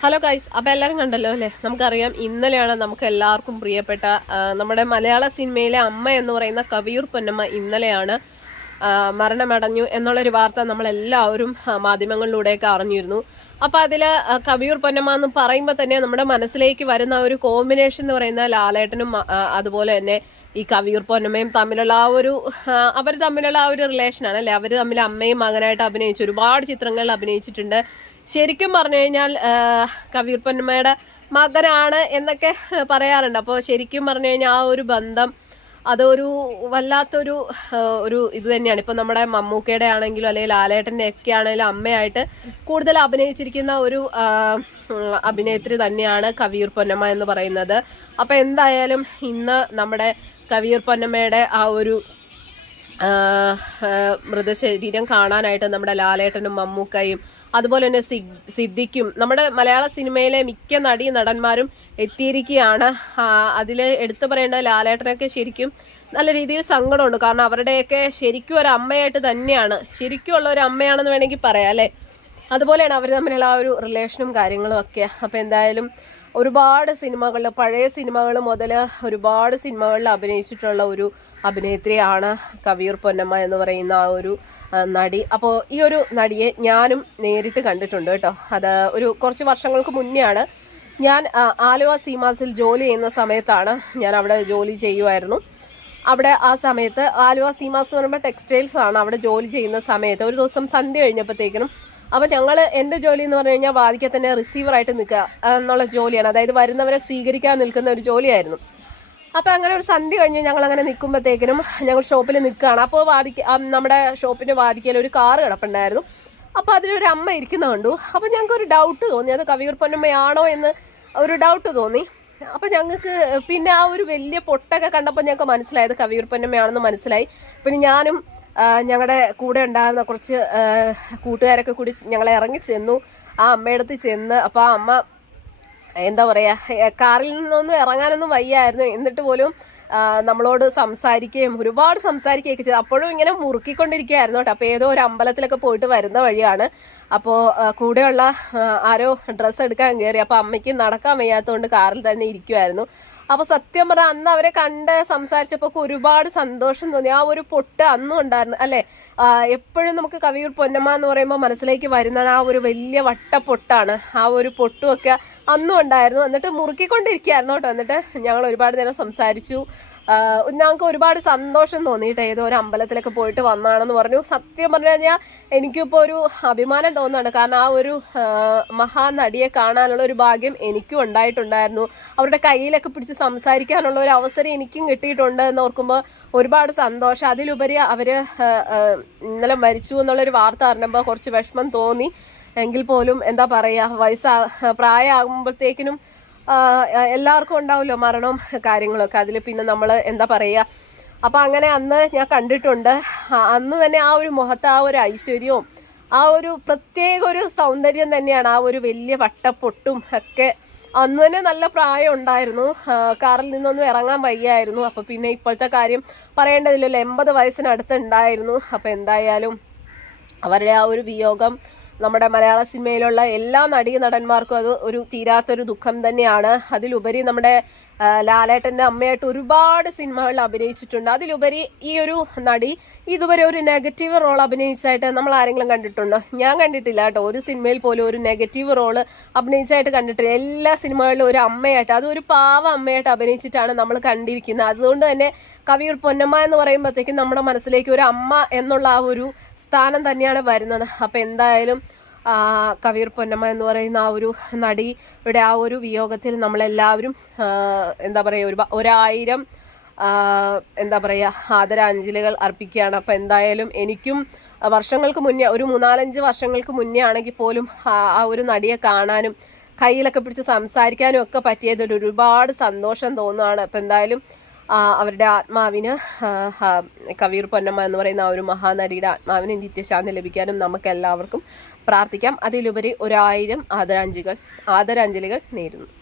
Hello guys അപ്പോൾ എല്ലാവരും കണ്ടല്ലോ അല്ലേ? നമുക്കറിയാം ഇന്നലെയാണ് നമുക്ക് എല്ലാവർക്കും പ്രിയപ്പെട്ട നമ്മുടെ മലയാള സിനിമയിലെ അമ്മ എന്ന് പറയുന്ന കവിയൂർ പൊന്നമ്മ ഇന്നലെയാണ് മരണമടഞ്ഞു എന്നുള്ളൊരു വാർത്ത നമ്മളെല്ലാവരും മാധ്യമങ്ങളിലൂടെയൊക്കെ അറിഞ്ഞിരുന്നു. അപ്പോൾ അതിൽ കവിയൂർ പൊന്നമ്മ എന്ന് പറയുമ്പോൾ തന്നെ നമ്മുടെ മനസ്സിലേക്ക് വരുന്ന ഒരു കോമ്പിനേഷൻ എന്ന് പറയുന്ന ലാലേട്ടനും അതുപോലെ തന്നെ ഈ കവിയൂർ പൊന്നമ്മയും തമ്മിലുള്ള ആ ഒരു അവർ തമ്മിലുള്ള ആ ഒരു റിലേഷനാണ് അല്ലേ? അവർ തമ്മിൽ അമ്മയും മകനായിട്ട് അഭിനയിച്ചു. ഒരുപാട് ചിത്രങ്ങളിൽ അഭിനയിച്ചിട്ടുണ്ട്. ശരിക്കും പറഞ്ഞു കഴിഞ്ഞാൽ കവിയൂർ പൊന്നമ്മയുടെ മകനാണ് എന്നൊക്കെ പറയാറുണ്ട്. അപ്പോൾ ശരിക്കും പറഞ്ഞു കഴിഞ്ഞാൽ ആ ഒരു ബന്ധം അതൊരു വല്ലാത്തൊരു ഒരു ഇത് തന്നെയാണ്. ഇപ്പം നമ്മുടെ മമ്മൂക്കയുടെ ആണെങ്കിലും അല്ലെങ്കിൽ ലാലേട്ടന്റെ ഒക്കെ ആണെങ്കിലും അമ്മയായിട്ട് കൂടുതൽ അഭിനയിച്ചിരിക്കുന്ന ഒരു അഭിനേത്രി തന്നെയാണ് കവിയൂർ പൊന്നമ്മ എന്ന് പറയുന്നത്. അപ്പം എന്തായാലും ഇന്ന് നമ്മുടെ കവിയൂർ പൊന്നമ്മയുടെ ആ ഒരു മൃതശരീരം കാണാനായിട്ട് നമ്മുടെ ലാലേട്ടനും മമ്മൂക്കയും അതുപോലെ തന്നെ സിദ്- സിദ്ദിഖും നമ്മുടെ മലയാള സിനിമയിലെ മിക്ക നടീ നടന്മാരും എത്തിയിരിക്കുകയാണ്. അതിൽ എടുത്തു പറയേണ്ട ലാലേട്ടനൊക്കെ ശരിക്കും നല്ല രീതിയിൽ സങ്കടമുണ്ട്. കാരണം അവരുടെയൊക്കെ ശരിക്കും ഒരു അമ്മയായിട്ട് തന്നെയാണ്. ശരിക്കും ഉള്ള ഒരു അമ്മയാണെന്ന് വേണമെങ്കിൽ പറയാം അല്ലേ? അതുപോലെയാണ് അവർ തമ്മിലുള്ള ആ ഒരു റിലേഷനും കാര്യങ്ങളും ഒക്കെ. അപ്പോൾ എന്തായാലും ഒരുപാട് സിനിമകളിൽ പഴയ സിനിമകൾ മുതൽ ഒരുപാട് സിനിമകളിൽ അഭിനയിച്ചിട്ടുള്ള ഒരു അഭിനേത്രിയാണ് കവിയൂർ പൊന്നമ്മ എന്ന് പറയുന്ന ആ ഒരു നടി. അപ്പോൾ ഈ ഒരു നടിയെ ഞാനും നേരിട്ട് കണ്ടിട്ടുണ്ട് കേട്ടോ. അത് ഒരു കുറച്ച് വർഷങ്ങൾക്ക് മുന്നെയാണ്. ഞാൻ ആലുവ സീമാസിൽ ജോലി ചെയ്യുന്ന സമയത്താണ് ഞാൻ അവിടെ ജോലി ചെയ്യുമായിരുന്നു അവിടെ ആ സമയത്ത് ആലുവ സീമാസ് എന്ന് പറയുമ്പോൾ ടെക്സ്റ്റൈൽസ് ആണ് അവിടെ ജോലി ചെയ്യുന്ന സമയത്ത്. ഒരു ദിവസം സന്ധ്യ കഴിഞ്ഞപ്പോഴത്തേക്കിനും അപ്പം ഞങ്ങൾ എന്റെ ജോലി എന്ന് പറഞ്ഞു കഴിഞ്ഞാൽ വാദിക്കെ തന്നെ റിസീവറായിട്ട് നിൽക്കുക എന്നുള്ള ജോലിയാണ്. അതായത് വരുന്നവരെ സ്വീകരിക്കാൻ നിൽക്കുന്ന ഒരു ജോലിയായിരുന്നു. അപ്പോൾ അങ്ങനെ ഒരു സന്ധ്യ കഴിഞ്ഞ് ഞങ്ങൾ അങ്ങനെ നിൽക്കുമ്പോഴത്തേക്കിനും ഞങ്ങൾ ഷോപ്പിൽ നിൽക്കുകയാണ്. അപ്പോൾ വാദിക്ക നമ്മുടെ ഷോപ്പിന്റെ വാദിക്കൽ ഒരു കാറ് കിടപ്പുണ്ടായിരുന്നു. അപ്പോൾ അതിലൊരു അമ്മ ഇരിക്കുന്ന കണ്ടു. അപ്പോൾ ഞങ്ങൾക്ക് ഒരു ഡൗട്ട് തോന്നി. അത് കവിയൂർ പൊന്നമ്മയാണോ എന്ന് ഒരു ഡൗട്ട് തോന്നി. അപ്പോൾ ഞങ്ങൾക്ക് പിന്നെ ആ ഒരു വലിയ പൊട്ടൊക്കെ കണ്ടപ്പോൾ ഞങ്ങൾക്ക് മനസ്സിലായത് കവിയൂർ പൊന്നമ്മയാണെന്ന് മനസ്സിലായി. പിന്നെ ഞാനും ഞങ്ങളുടെ കൂടെ ഉണ്ടായിരുന്ന കുറച്ച് കൂട്ടുകാരൊക്കെ കൂടി ഞങ്ങളെ ഇറങ്ങി ചെന്നു. ആ അമ്മയടുത്ത് ചെന്ന് അപ്പോൾ ആ അമ്മ എന്താ പറയുക കാറിൽ നിന്നൊന്നും ഇറങ്ങാനൊന്നും വയ്യായിരുന്നു. എന്നിട്ട് പോലും നമ്മളോട് സംസാരിക്കുകയും ഒരുപാട് സംസാരിക്കുകയൊക്കെ ചെയ്തു. അപ്പോഴും ഇങ്ങനെ മുറുക്കിക്കൊണ്ടിരിക്കുകയായിരുന്നു കേട്ടോ. അപ്പോൾ ഏതോ ഒരു അമ്പലത്തിലൊക്കെ പോയിട്ട് വരുന്ന വഴിയാണ്. അപ്പോൾ കൂടെയുള്ള ആരോ ഡ്രസ്സ് എടുക്കാൻ കയറി അപ്പോൾ അമ്മയ്ക്ക് നടക്കാൻ വയ്യാത്തതുകൊണ്ട് കാറിൽ തന്നെ ഇരിക്കുമായിരുന്നു അപ്പോൾ സത്യം പറഞ്ഞാൽ അന്ന് അവരെ കണ്ട് സംസാരിച്ചപ്പോ ഒരുപാട് സന്തോഷം തോന്നി. ആ ഒരു പൊട്ട് അന്നും ഉണ്ടായിരുന്നു അല്ലെ? എപ്പോഴും നമുക്ക് കവിയൂർ പൊന്നമ്മ എന്ന് പറയുമ്പോൾ മനസ്സിലേക്ക് വരുന്നത് ആ ഒരു വലിയ വട്ട പൊട്ടാണ് ആ ഒരു പൊട്ടുമൊക്കെ അന്നും ഉണ്ടായിരുന്നു. എന്നിട്ട് മുറുക്കിക്കൊണ്ടിരിക്കുകയായിരുന്നു കേട്ടോ. എന്നിട്ട് ഞങ്ങൾ ഒരുപാട് നേരം സംസാരിച്ചു. ഞങ്ങൾക്ക് ഒരുപാട് സന്തോഷം തോന്നിയിട്ട്. ഏതോ ഒരു അമ്പലത്തിലൊക്കെ പോയിട്ട് വന്നാണെന്ന് പറഞ്ഞു. സത്യം പറഞ്ഞു കഴിഞ്ഞാൽ എനിക്കിപ്പോൾ ഒരു അഭിമാനം തോന്നുന്നുണ്ട് കാരണം ആ ഒരു മഹാനടിയെ കാണാനുള്ള ഒരു ഭാഗ്യം എനിക്കും ഉണ്ടായിട്ടുണ്ടായിരുന്നു. അവരുടെ കയ്യിലൊക്കെ പിടിച്ച് സംസാരിക്കാനുള്ള ഒരു അവസരം എനിക്കും കിട്ടിയിട്ടുണ്ട് എന്ന് ഓർക്കുമ്പോൾ ഒരുപാട് സന്തോഷം. അതിലുപരി അവർ ഇന്നലെ മരിച്ചു എന്നുള്ളൊരു വാർത്ത അറിഞ്ഞപ്പോൾ കുറച്ച് വിഷമം തോന്നി. എങ്കിൽ പോലും എന്താ പറയുക വയസ്സാ പ്രായമാകുമ്പോഴത്തേക്കിനും എല്ലാവർക്കും ഉണ്ടാവുമല്ലോ മരണവും കാര്യങ്ങളൊക്കെ. അതിൽ പിന്നെ നമ്മൾ എന്താ പറയുക അപ്പം അങ്ങനെ അന്ന് ഞാൻ കണ്ടിട്ടുണ്ട്. അന്ന് തന്നെ ആ ഒരു മുഖത്ത് ആ ഒരു ഐശ്വര്യവും ആ ഒരു പ്രത്യേക ഒരു സൗന്ദര്യം തന്നെയാണ് ആ ഒരു വലിയ വട്ടപ്പൊട്ടും ഒക്കെ. അന്ന് തന്നെ നല്ല പ്രായം ഉണ്ടായിരുന്നു. കാറിൽ നിന്നൊന്നും ഇറങ്ങാൻ വയ്യായിരുന്നു. അപ്പം പിന്നെ ഇപ്പോഴത്തെ കാര്യം പറയേണ്ടതില്ലല്ലോ. എൺപത് വയസ്സിനടുത്ത് ഉണ്ടായിരുന്നു. അപ്പം എന്തായാലും അവരുടെ ആ ഒരു വിയോഗം നമ്മുടെ മലയാള സിനിമയിലുള്ള എല്ലാ നടീ നടന്മാർക്കും അത് ഒരു തീരാത്തൊരു ദുഃഖം തന്നെയാണ്. അതിലുപരി നമ്മുടെ ലാലേട്ടന്റെ അമ്മയായിട്ട് ഒരുപാട് സിനിമകളിൽ അഭിനയിച്ചിട്ടുണ്ട്. അതിലുപരി ഈ ഒരു നടി ഇതുവരെ ഒരു നെഗറ്റീവ് റോൾ അഭിനയിച്ചായിട്ട് നമ്മൾ ആരെങ്കിലും കണ്ടിട്ടുണ്ടോ? ഞാൻ കണ്ടിട്ടില്ല കേട്ടോ. ഒരു സിനിമയിൽ പോലും ഒരു നെഗറ്റീവ് റോൾ അഭിനയിച്ചായിട്ട് കണ്ടിട്ടില്ല. എല്ലാ സിനിമകളിലും ഒരു അമ്മയായിട്ട് അത് ഒരു പാവ അമ്മയായിട്ട് അഭിനയിച്ചിട്ടാണ് നമ്മൾ കണ്ടിരിക്കുന്നത്. അതുകൊണ്ട് തന്നെ കവിയൂർ പൊന്നമ്മ എന്ന് പറയുമ്പോഴത്തേക്കും നമ്മുടെ മനസ്സിലേക്ക് ഒരു അമ്മ എന്നുള്ള ആ ഒരു സ്ഥാനം തന്നെയാണ് വരുന്നത്. അപ്പം എന്തായാലും കവിയർ പൊന്നമ്മ എന്ന് പറയുന്ന ആ ഒരു നടിയുടെ ആ ഒരു വിയോഗത്തിൽ നമ്മളെല്ലാവരും എന്താ പറയുക ഒരു ഒരായിരം എന്താ പറയുക ആദരാഞ്ജലികൾ അർപ്പിക്കുകയാണ്. അപ്പം എന്തായാലും എനിക്കും വർഷങ്ങൾക്ക് മുന്നേ ഒരു മൂന്നാലഞ്ച് വർഷങ്ങൾക്ക് മുന്നേ ആണെങ്കിൽ പോലും ആ ഒരു നടിയെ കാണാനും കയ്യിലൊക്കെ പിടിച്ച് സംസാരിക്കാനും ഒക്കെ പറ്റിയതിൽ ഒരുപാട് സന്തോഷം തോന്നുകയാണ്. അപ്പം എന്തായാലും അവരുടെ ആത്മാവിന് കവിയൂർ പൊന്നമ്മ എന്ന് പറയുന്ന ആ ഒരു മഹാനടിയുടെ ആത്മാവിന് നിത്യശാന്തി ലഭിക്കാനും നമുക്ക് എല്ലാവർക്കും പ്രാർത്ഥിക്കാം. അതിലുപരി ഒരായിരം ആദരാഞ്ജലികൾ ആദരാഞ്ജലികൾ നേരുന്നു.